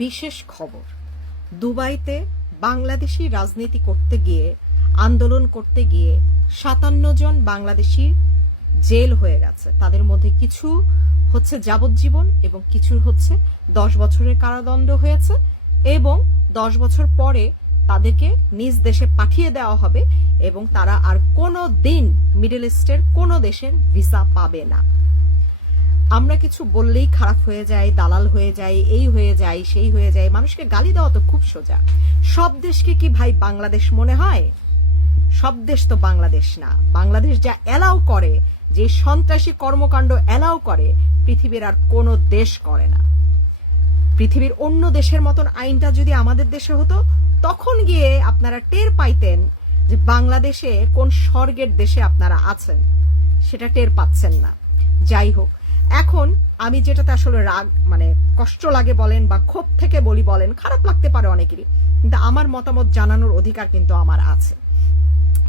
বিশেষ খবর। দুবাইতে বাংলাদেশি রাজনীতি করতে গিয়ে, আন্দোলন করতে গিয়ে সাতান্ন জন বাংলাদেশি জেল হয়ে গেছে। তাদের মধ্যে কিছু হচ্ছে যাবজ্জীবন এবং কিছু হচ্ছে দশ বছরের কারাদণ্ড হয়েছে এবং দশ বছর পরে তাদেরকে নিজ দেশে পাঠিয়ে দেওয়া হবে এবং তারা আর কোনো দিন মিডল ইস্টের কোনো দেশের ভিসা পাবে না। আমরা কিছু বললেই খারাপ হয়ে যায়, দালাল হয়ে যায়, এই হয়ে যায়, সেই হয়ে যায়, মানুষকে গালি দেওয়া তো খুব সোজা। সব দেশকে কি ভাই বাংলাদেশ মনে হয়? সব দেশ তো বাংলাদেশ না। বাংলাদেশ যা এলাও করে, যে সন্ত্রাসী কর্মকাণ্ড এলাও করে, পৃথিবীর আর কোনো দেশ করে না। পৃথিবীর অন্য দেশের মতন আইনটা যদি আমাদের দেশে হতো, তখন গিয়ে আপনারা টের পাইতেন যে বাংলাদেশে কোন স্বর্গের দেশে আপনারা আছেন। সেটা টের পাচ্ছেন না। যাই হোক এখন আমি যেটাতে আসলে রাগ মানে কষ্ট লাগে বলেন বা ক্ষোভ থেকে বলি বলেন, খারাপ লাগতে পারে অনেকেরই, কিন্তু আমার মতামত জানানোর অধিকার কিন্তু আমার আছে।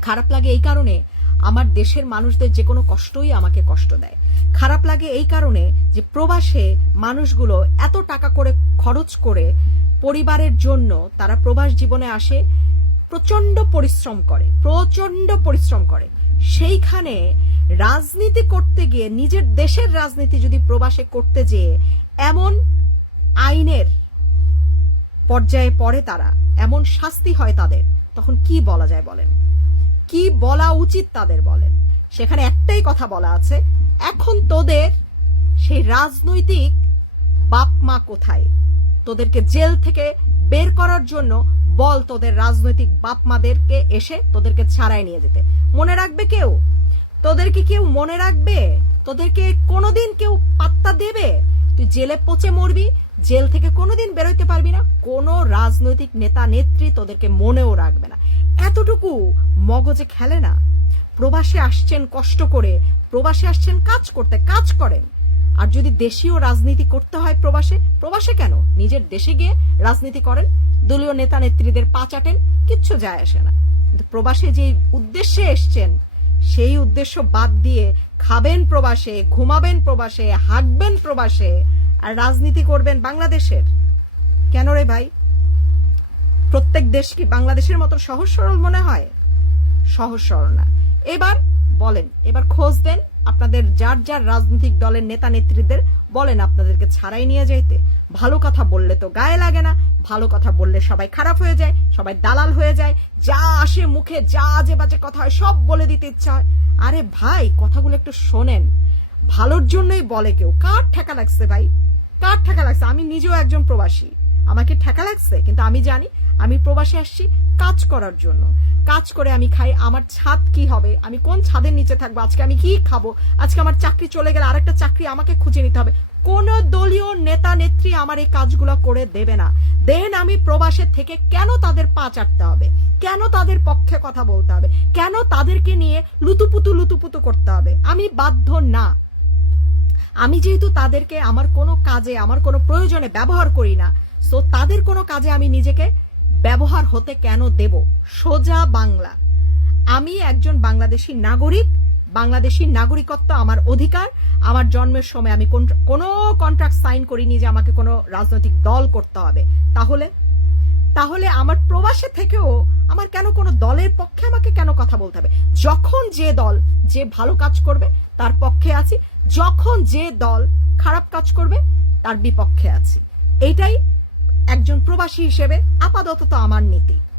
খারাপ লাগে এই কারণে আমার দেশের মানুষদের যে কোনো কষ্টই আমাকে কষ্ট দেয়। খারাপ লাগে এই কারণে যে প্রবাসে মানুষগুলো এত টাকা করে খরচ করে পরিবারের জন্য তারা প্রবাস জীবনে আসে প্রচণ্ড পরিশ্রম করে প্রচণ্ড পরিশ্রম করে। সেইখানে রাজনীতি করতে গিয়ে, নিজের দেশের রাজনীতি যদি প্রবাসে করতে যেয়ে, এমন আইনের পর্যায়ে পড়ে তারা, এমন শাস্তি হয় তাদের, তখন কি বলা যায় বলেন? কি বলা উচিত তাদের বলেন? সেখানে একটাই কথা বলা আছে, এখন তোদের সেই রাজনৈতিক বাপ মা কোথায়? তোদেরকে জেল থেকে বের করার জন্য বল তোদের রাজনৈতিক বাপ মাদেরকে এসে তোদেরকে ছাড়াই নিয়ে যেতে। মনে রাখবে কেউ? তোদেরকে কেউ মনে রাখবে? তোদেরকে কোনোদিন কেউ পাত্তা দেবে? তুই জেলে পচে মরবি, জেল থেকে কোনোদিন বেরোইতে পারবি না। কোনো রাজনৈতিক নেতা, নেত্রী তোদেরকে মনেও রাখবে না। এতটুকু মগজে খেলে না। প্রবাসে আসছেন কষ্ট করে, প্রবাসে আসছেন কাজ করতে, কাজ করেন। আর যদি দেশীয় রাজনীতি করতে হয় প্রবাসে প্রবাসে কেন? নিজের দেশে গিয়ে রাজনীতি করেন, দলীয় নেতা নেত্রীদের পা চাটেন, কিচ্ছু যায় আসে না। কিন্তু প্রবাসে যে উদ্দেশ্যে এসছেন সেই উদ্দেশ্য বাদ দিয়ে খাবেন প্রবাসে, ঘুমাবেন প্রবাসে হাঁকবেন প্রবাসে, আর রাজনীতি করবেন বাংলাদেশের। কেন রে ভাই? প্রত্যেক দেশ কি বাংলাদেশের মতো সহজ সরল মনে হয়? সহজ সরল না। এবার বলেন, এবার খোঁজ দেন আপনাদের যার যার রাজনৈতিক দলের নেতা নেত্রীদের বলেন আপনাদেরকে ছাড়াই নিয়ে যাইতে। ভালো কথা বললে তো গায়ে লাগে না, ভালো কথা বললে সবাই খারাপ হয়ে যায়, সবাই দালাল হয়ে যায়, যা আসে মুখে, যা যে বাজে কথা হয়, সব বলে দিতে ইচ্ছা হয়। আরে ভাই, কথাগুলো একটু শোনেন। ভালোর জন্যই বলে কেউ। কার ঠেকা লাগছে ভাই? কার ঠেকা লাগছে? আমি নিজেও একজন প্রবাসী। আমাকে ঠেকা লাগছে? কিন্তু আমি জানি, আমি প্রবাসে আসছি কাজ করার জন্য। কাজ করে আমি খাই, আমার ছাদ কি হবে? আমি কোন ছাদের নিচে থাকব? আজকে আমি কি খাব? আজকে আমার চাকরি চলে গেলে আরেকটা চাকরি আমাকে খুঁজে নিতে হবে। কোন দলীয় নেতা, নেত্রী আমার এই কাজগুলো করে দেবে না। দেন আমি প্রবাসে থেকে কেন তাদের পা চাটতে হবে? কেন তাদের পক্ষে কথা বলতে হবে? কেন তাদেরকে নিয়ে লুতুপুতু লুতুপুতু করতে হবে? আমি বাধ্য না। আমি যেহেতু তাদেরকে আমার কোনো কাজে, আমার কোনো প্রয়োজনে ব্যবহার করি না সো তাদের কোনো কাজে আমি নিজেকে ব্যবহার হতে কেন দেব? সোজা বাংলা। আমি একজন বাংলাদেশি নাগরিক, বাংলাদেশি নাগরিকত্ব আমার অধিকার। আমার জন্মের সময় আমি কোন- কোনো কন্ট্রাক্ট সাইন করিনি যে আমাকে কোনো রাজনৈতিক দল করতে হবে। তাহলে? তাহলে আমার প্রবাসে থেকেও আমার কেন কোনো দলের পক্ষে আমাকে কেন কথা বলতে হবে? যখন যে দল যে ভালো কাজ করবে, তার পক্ষে আছি। যখন যে দল খারাপ কাজ করবে, তার বিপক্ষে আছি। এইটাই একজন প্রবাসী হিসেবে আপাতত আমার নীতি।